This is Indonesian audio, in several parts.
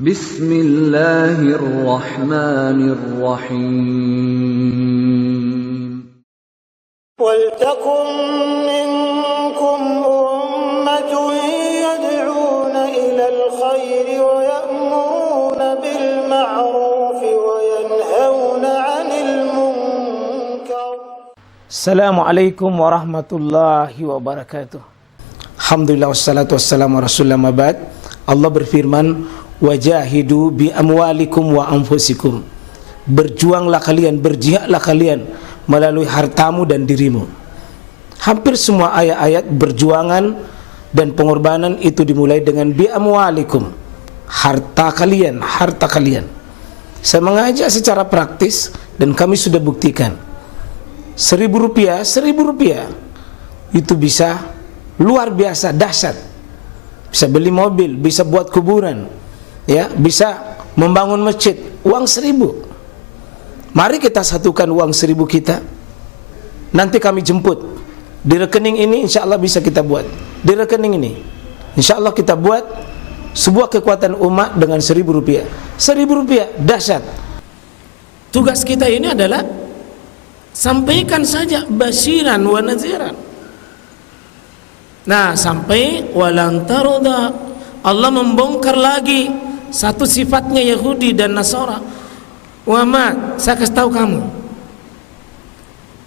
Bismillahirrahmanirrahim. وَلْتَكُنْ مِنْكُمْ أُمَّةٌ يَدْعُونَ إِلَى الْخَيْرِ وَيَأْمُرُونَ بِالْمَعْرُوفِ وَيَنْهَوْنَ عَنِ الْمُنْكَرِ. Assalamualaikum warahmatullahi wabarakatuh. Alhamdulillah wassalatu wassalamu rasulullah mabad. Allah berfirman, wajahidu bi amwalikum wa anfusikum. Berjuanglah kalian, berjihadlah kalian melalui hartamu dan dirimu. Hampir semua ayat-ayat berjuangan dan pengorbanan itu dimulai dengan bi amwalikum, harta kalian, harta kalian. Saya mengajak secara praktis dan kami sudah buktikan. Rp1.000 itu bisa luar biasa dahsyat. Bisa beli mobil, bisa buat kuburan, ya, bisa membangun masjid. Uang 1.000. Mari kita satukan uang 1.000 kita. Nanti kami jemput. Di rekening ini insya Allah bisa kita buat. Di rekening ini insya Allah kita buat sebuah kekuatan umat dengan Rp1.000. Rp1.000 dahsyat. Tugas kita ini adalah sampaikan saja basiran wa naziran. Nah, sampai walan taroda, Allah membongkar lagi satu sifatnya Yahudi dan Nasara. Muhammad, saya kasih tahu kamu,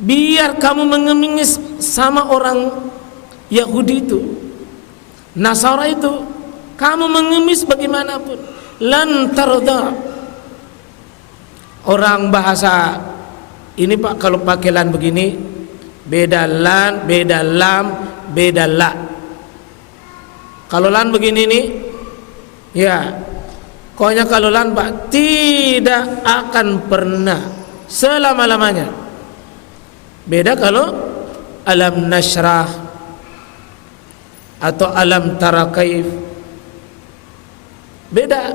biar kamu mengemis sama orang Yahudi itu, Nasara itu, kamu mengemis bagaimanapun, lan taroda. Orang bahasa ini Pak, kalau pakai lan begini, beda lan, beda lam, beda la. Kalau lan begini nih, ya, pokoknya kalau lan Pak, tidak akan pernah selama-lamanya. Beda kalau alam nashrah atau alam tara kaif. Beda.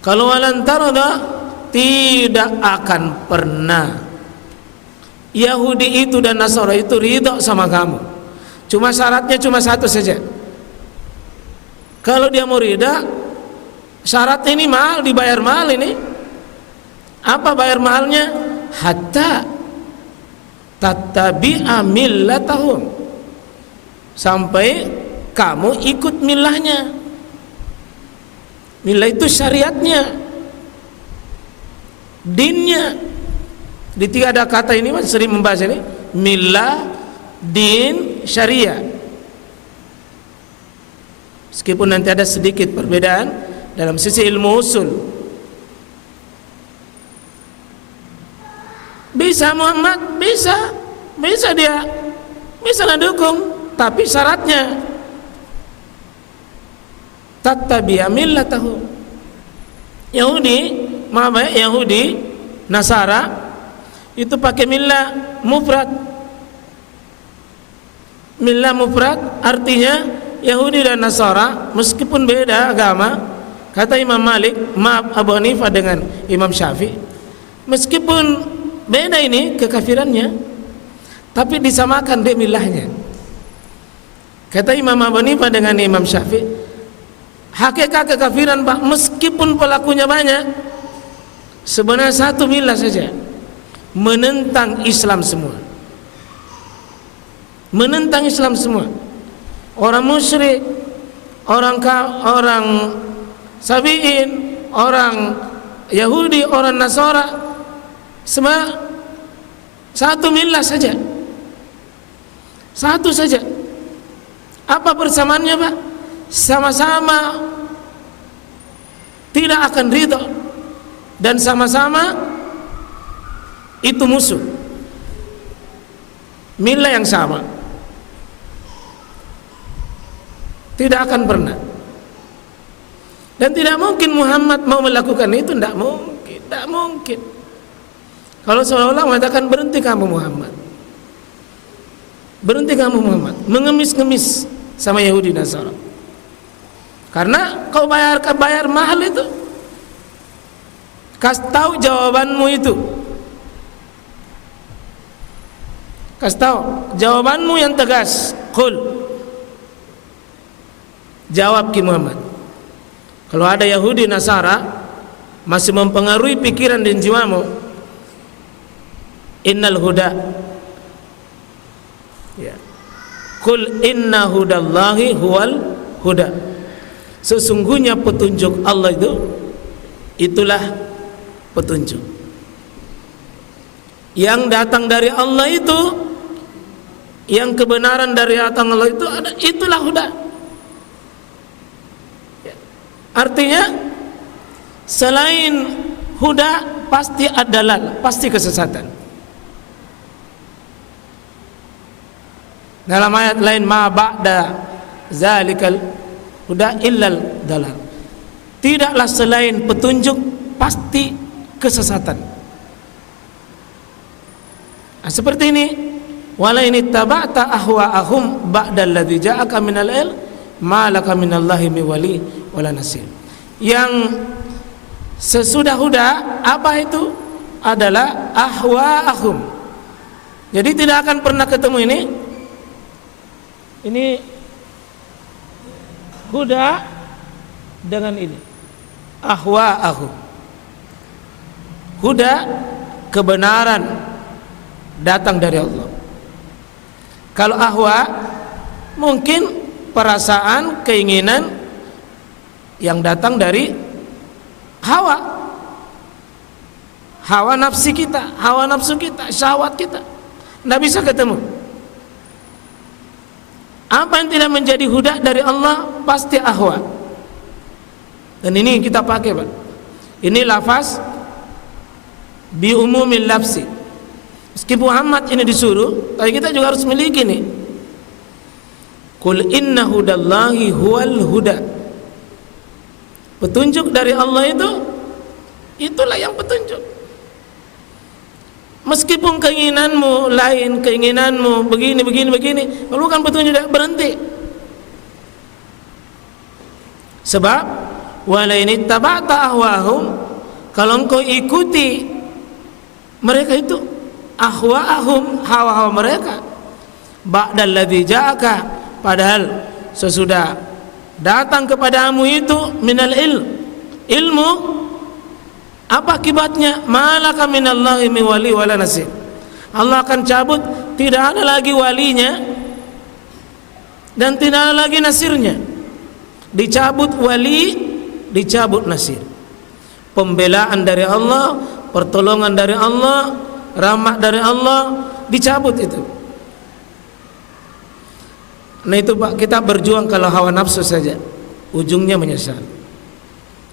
Kalau alam tarada, tidak akan pernah. Yahudi itu dan Nasara itu ridho sama kamu. Cuma syaratnya cuma satu saja. Kalau dia mau ridha, syaratnya ini mahal, dibayar mahal ini. Apa bayar mahalnya? Hatta tattabi'a millatahum, sampai kamu ikut milahnya. Milah itu syariatnya, dinnya. Di tiga ada kata ini Mas sering membahas ini, milah, din, syariah. Meskipun nanti ada sedikit perbedaan dalam sisi ilmu usul. Bisa Muhammad, bisa dia, bisa dukung, tapi syaratnya tattabi'a millatahu. Yahudi, Nasara itu pakai millah mufrad. Millah mufrad artinya Yahudi dan Nasara meskipun beda agama, kata Imam Malik, maaf Abu Hanifah dengan Imam Syafi'i, meskipun beda ini kekafirannya, tapi disamakan deh milahnya. Kata Imam Abu Hanifah dengan Imam Syafi'i, hakikat kekafiran Pak, meskipun pelakunya banyak, sebenarnya satu milah saja, menentang Islam semua. Menentang Islam semua. Orang musyrik, orang Sabi'in, orang Yahudi, orang Nasara, semua satu milah saja. Satu saja. Apa persamaannya Pak? Sama-sama tidak akan ridho dan sama-sama itu musuh. Milah yang sama, tidak akan pernah. Dan tidak mungkin Muhammad mau melakukan itu, tidak mungkin, tidak mungkin. Kalau seolah-olah mengatakan berhenti kamu Muhammad, berhenti kamu Muhammad, mengemis-ngemis sama Yahudi Nasara. Karena kau bayar mahal itu. Kasih tahu jawabanmu itu. Kasih tahu jawabanmu yang tegas. Qul, jawab Ki Muhammad, Kalau ada Yahudi Nasara masih mempengaruhi pikiran dan jiwamu, innal huda, ya, kul inna hudallahi huwal huda, sesungguhnya petunjuk Allah itulah petunjuk. Yang datang dari Allah itu, yang kebenaran dari datang Allah itu itulah huda. Artinya selain huda pasti adalah pasti kesesatan. Dalam ayat lain, ma ba'da zalikal huda illal dalal, tidaklah selain petunjuk pasti kesesatan. Nah, seperti ini, wala in ittaba'ta ahwa'ahum ba'dal ladzi ja'aka minal ilm ma laka minallahi min wali wala nasir. Yang sesudah huda apa itu? Adalah ahwa'ahum. Jadi tidak akan pernah ketemu ini huda dengan ini ahwa'ahum. Huda kebenaran datang dari Allah. Kalau ahwa mungkin perasaan, keinginan yang datang dari hawa nafsi kita, hawa nafsu kita, syahwat kita. Tidak bisa ketemu. Apa yang tidak menjadi huda dari Allah pasti ahwa. Dan ini kita pakai, Pak. Ini lafaz bi umumil lafzi. Meskipun Muhammad ini disuruh, tapi kita juga harus miliki nih. Qul inna hudallahi huwal huda. Petunjuk dari Allah itulah yang petunjuk. Meskipun keinginanmu lain, keinginanmu begini, bukan petunjuk, berhenti. Sebab wala in ittaba'ta ahwahum, kalau engkau ikuti mereka itu ahwa'ahum, hawa-hawa mereka, ba'dal ladzi ja'aka, padahal sesudah datang kepadamu itu minal ilmu, apa akibatnya? Malaka minallahi min wali wala nasir. Allah akan cabut, tidak ada lagi walinya dan tidak ada lagi nasirnya. Dicabut wali, dicabut nasir. Pembelaan dari Allah, pertolongan dari Allah, rahmat dari Allah dicabut itu. Nah itu, Pak, kita berjuang kalau hawa nafsu saja ujungnya menyesal.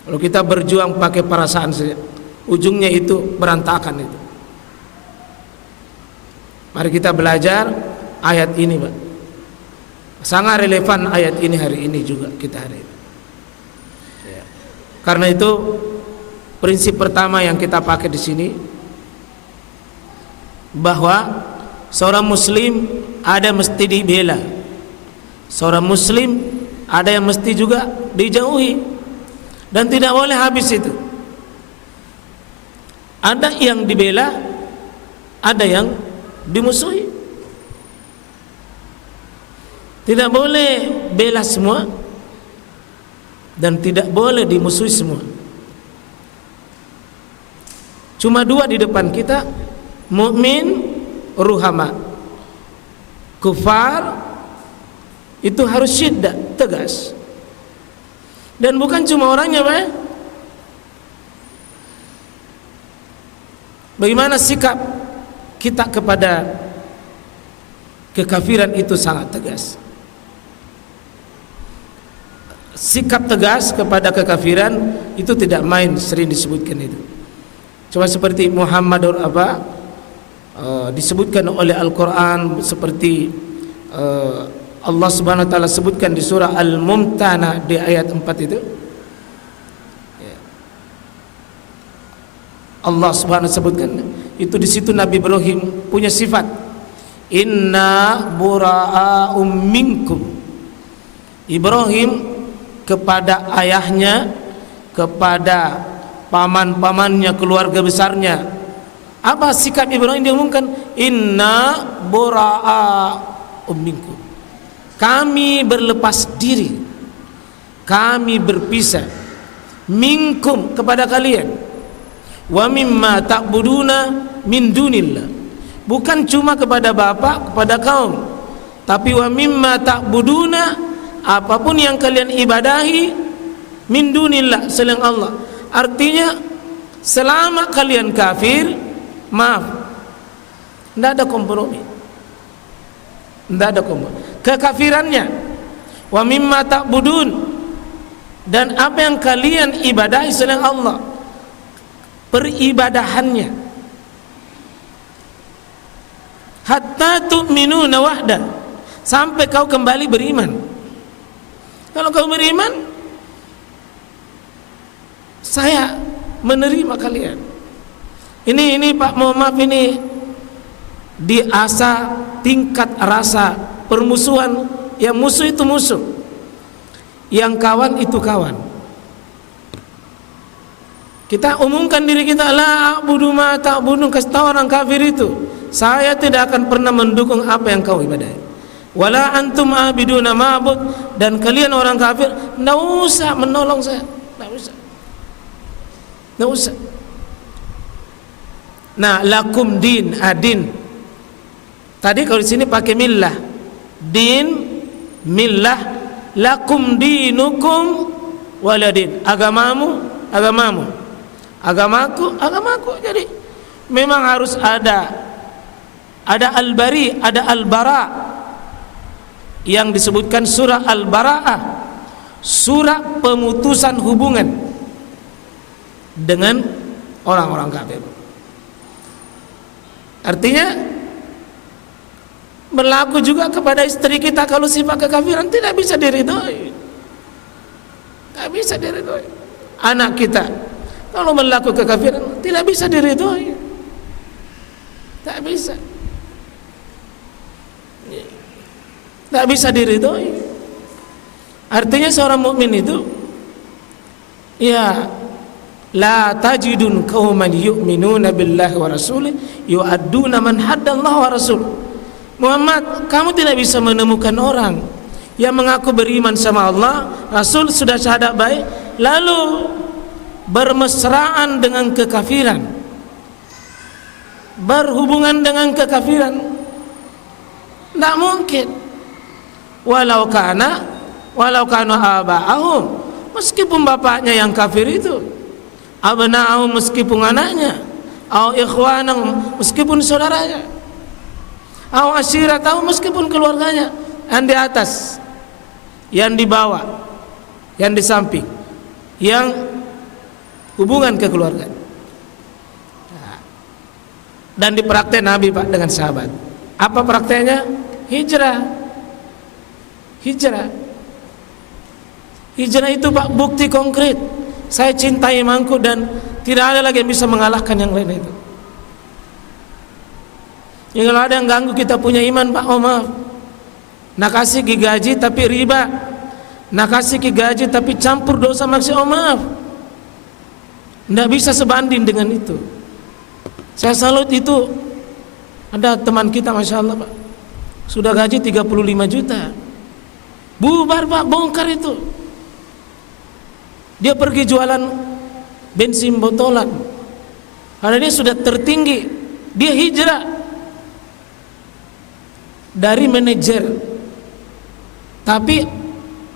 Kalau kita berjuang pakai perasaan saja ujungnya itu berantakan itu. Mari kita belajar ayat ini, Pak. Sangat relevan ayat ini hari ini juga kita hari ini. Ya. Karena itu prinsip pertama yang kita pakai di sini, bahwa seorang muslim ada mesti dibela, seorang muslim ada yang mesti juga dijauhi, dan tidak boleh habis itu. Ada yang dibela, ada yang dimusuhi. Tidak boleh bela semua dan tidak boleh dimusuhi semua. Cuma dua di depan kita, mukmin, ruhama. Kufar itu harus syiddah, tegas. Dan bukan cuma orangnya, Pak. Bagaimana sikap kita kepada kekafiran itu sangat tegas. Sikap tegas kepada kekafiran itu tidak main, sering disebutkan itu. Cuma seperti Muhammadur disebutkan oleh Al-Quran, seperti Allah Subhanahu wa taala sebutkan di surah Al-Mumtana di ayat 4 itu. Allah Subhanahu wa taala sebutkan itu, di situ Nabi Ibrahim punya sifat inna bura'a'um minkum. Ibrahim kepada ayahnya, kepada paman-pamannya, keluarga besarnya, apa sikap Ibrahim? Dia umumkan inna bura'a'um minkum. Kami berlepas diri, kami berpisah, minkum, kepada kalian, wa mimma ta'buduna min dunillah, bukan cuma kepada bapak, kepada kaum, tapi wa mimma ta'buduna, apapun yang kalian ibadahi, min dunillah, selain Allah. Artinya selama kalian kafir, maaf, tidak ada kompromi, tidak ada kompromi. Kekafirannya, wa mimma ta'budun, dan apa yang kalian ibadahi selain Allah, peribadahannya, hatta tu'minuna wahda, sampai kau kembali beriman. Kalau kau beriman, saya menerima kalian. Ini Pak, mohon maaf, ini diasah tingkat rasa permusuhan. Yang musuh itu musuh, yang kawan itu kawan. Kita umumkan diri kita, la a'budu ma ta'budun, kasih tahu orang kafir itu, saya tidak akan pernah mendukung apa yang kau ibadahi. Wala antum abiduna ma'bud, dan kalian orang kafir tidak usah menolong saya, tidak usah, tidak usah. Nah, lakum din, adin. Tadi kalau di sini pakai millah, din, millah, lakum dinukum waladin, agamamu, agamamu, agamaku, agamaku. Jadi memang harus ada al-bari, ada al-bara, yang disebutkan surah al-bara'ah, surah pemutusan hubungan dengan orang-orang kafir. Artinya berlaku juga kepada istri kita. Kalau sifat kekafiran tidak bisa diridhoi, tidak bisa diridhoi. Anak kita kalau berlaku kekafiran tidak bisa diridhoi, tidak bisa, tidak bisa diridhoi. Artinya seorang mukmin itu, ya, la tajidun qauman yu'minuna billahi wa rasulih yu'adduna man haddallahu wa rasul. Muhammad, kamu tidak bisa menemukan orang yang mengaku beriman sama Allah, Rasul, sudah syahadat baik, lalu bermesraan dengan kekafiran, berhubungan dengan kekafiran. Tidak mungkin. Walau kana aba'ahum, meskipun bapaknya yang kafir itu, abna'ahum, meskipun anaknya, au ikhwanahum, meskipun saudaranya, au asyiratahum, meskipun keluarganya, yang di atas, yang di bawah, yang di samping, yang hubungan kekeluargaan. Dan dipraktek Nabi, Pak, dengan sahabat. Apa prakteknya? Hijrah. Hijrah. Hijrah itu, Pak, bukti konkret. Saya cintai imanku dan tidak ada lagi yang bisa mengalahkan yang lain itu. Ya, kalau ada yang ganggu kita punya iman, Pak, oh maaf, nak kasih gaji tapi riba, nak kasih gaji tapi campur dosa maksiat, oh maaf, tidak bisa sebanding dengan itu. Saya salut itu. Ada teman kita, Masya Allah, Pak, sudah gaji 35 juta, bubar, Pak, bongkar itu. Dia pergi jualan bensin botolan karena dia sudah tertinggi. Dia hijrah dari manajer, tapi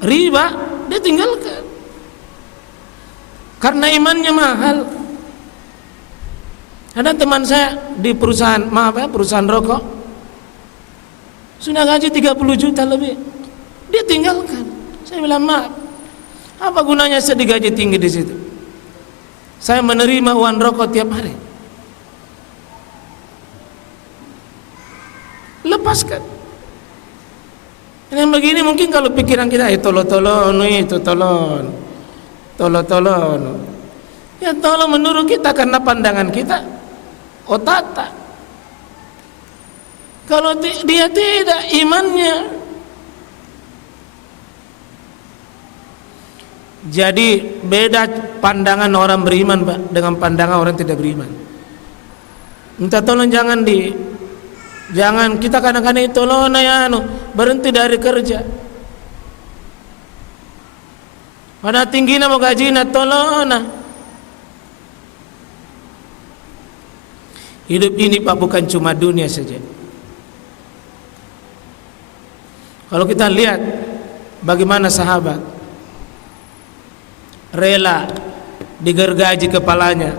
riba dia tinggalkan karena imannya mahal. Ada teman saya di perusahaan, maaf ya, perusahaan rokok, sudah gaji 30 juta lebih, dia tinggalkan. Saya bilang, maaf, apa gunanya saya digaji tinggi di situ? Saya menerima uang rokok tiap hari. Lepaskan. Yang begini mungkin kalau pikiran kita, tolong, itu tolong. Ya tolong menurut kita karena pandangan kita, otata. Kalau dia tidak imannya. Jadi beda pandangan orang beriman, Pak, dengan pandangan orang tidak beriman. Minta tolong jangan kita kadang-kadang tolong ya berhenti dari kerja. Mana tinggi na mo gaji na tolona. Hidup ini Pak bukan cuma dunia saja. Kalau kita lihat bagaimana sahabat rela digergaji kepalanya,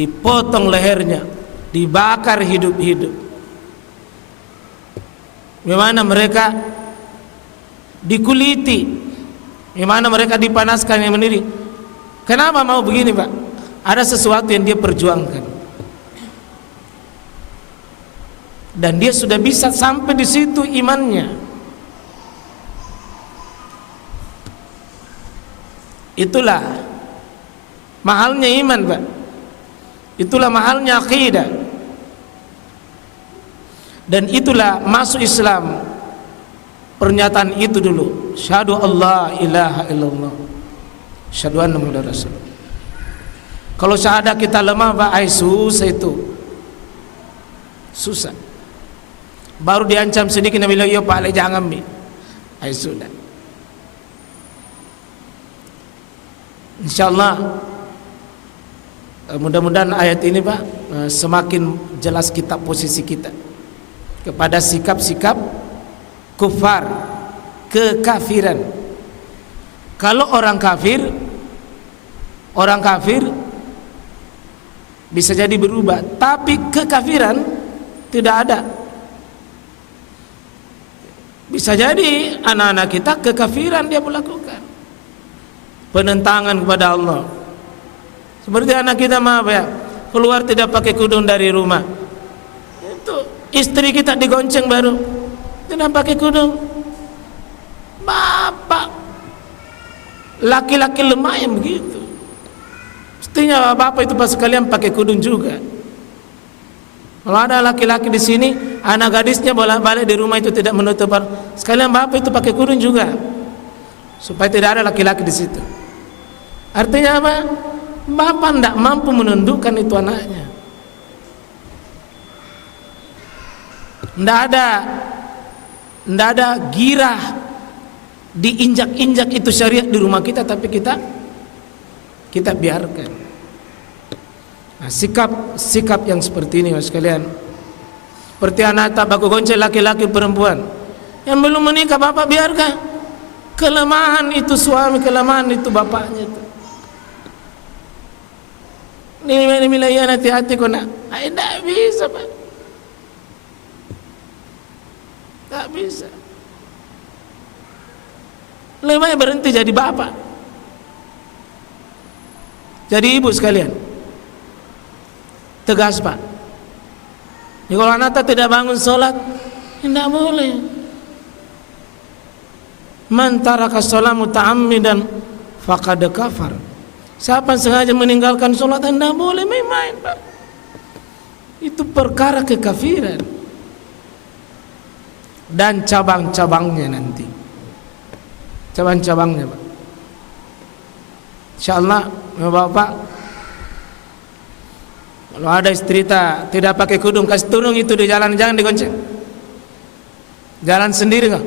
dipotong lehernya, dibakar hidup-hidup. Bagaimana mereka dikuliti, bagaimana mereka dipanaskan yang mendidih. Kenapa mau begini Pak? Ada sesuatu yang dia perjuangkan. Dan dia sudah bisa sampai di situ imannya. Itulah mahalnya iman Pak. Itulah mahalnya akidah. Dan itulah masuk Islam. Pernyataan itu dulu. Syahadu Allah ilaha illallah. Syahadu anna Muhammadar Rasulullah. Kalau syahadah kita lemah Pak, susah itu. Susah. Baru diancam sedikit Nabi bilang, "Yo Pak, jangan mi." Sudah. Insyaallah mudah-mudahan ayat ini Pak semakin jelas kita posisi kita kepada sikap-sikap kufar, kekafiran. Kalau orang kafir bisa jadi berubah, tapi kekafiran tidak ada. Bisa jadi anak-anak kita kekafiran dia melakukan, penentangan kepada Allah. Seperti anak kita keluar tidak pakai kudung dari rumah, itu istri kita digonceng baru tidak pakai kudung. Bapak laki-laki lemah yang begitu, mestinya bapak itu pas sekalian pakai kudung juga. Kalau ada laki-laki di sini, anak gadisnya bolak-balik di rumah itu tidak menutup, sekalian bapak itu pakai kudung juga, supaya tidak ada laki-laki di situ. Artinya apa? Bapak tidak mampu menundukkan itu anaknya. Tidak ada girah diinjak-injak itu syariat di rumah kita, tapi kita biarkan. Nah, sikap yang seperti ini Mas sekalian, seperti anak tak baku gonceng laki-laki perempuan yang belum menikah, bapak biarkan. Kelemahan itu suami, kelemahan itu bapaknya itu. Ini wilayah hati-hati kok nak. Tidak bisa Pak, tak bisa. Lebih baik berhenti jadi bapak, jadi ibu sekalian. Tegas Pak. Ya, kalau anak tidak bangun sholat, tidak boleh. Man taraka sholat muta'ammidan faqad kafar. Siapa yang sengaja meninggalkan sholat, tidak boleh main-main Pak. Itu perkara kekafiran. Dan cabang-cabangnya nanti, cabang-cabangnya Pak. Insyaallah Bapak, kalau ada istri tidak pakai kudung, kasih turun itu di jalan, jangan digonceng. Jalan sendiri kok.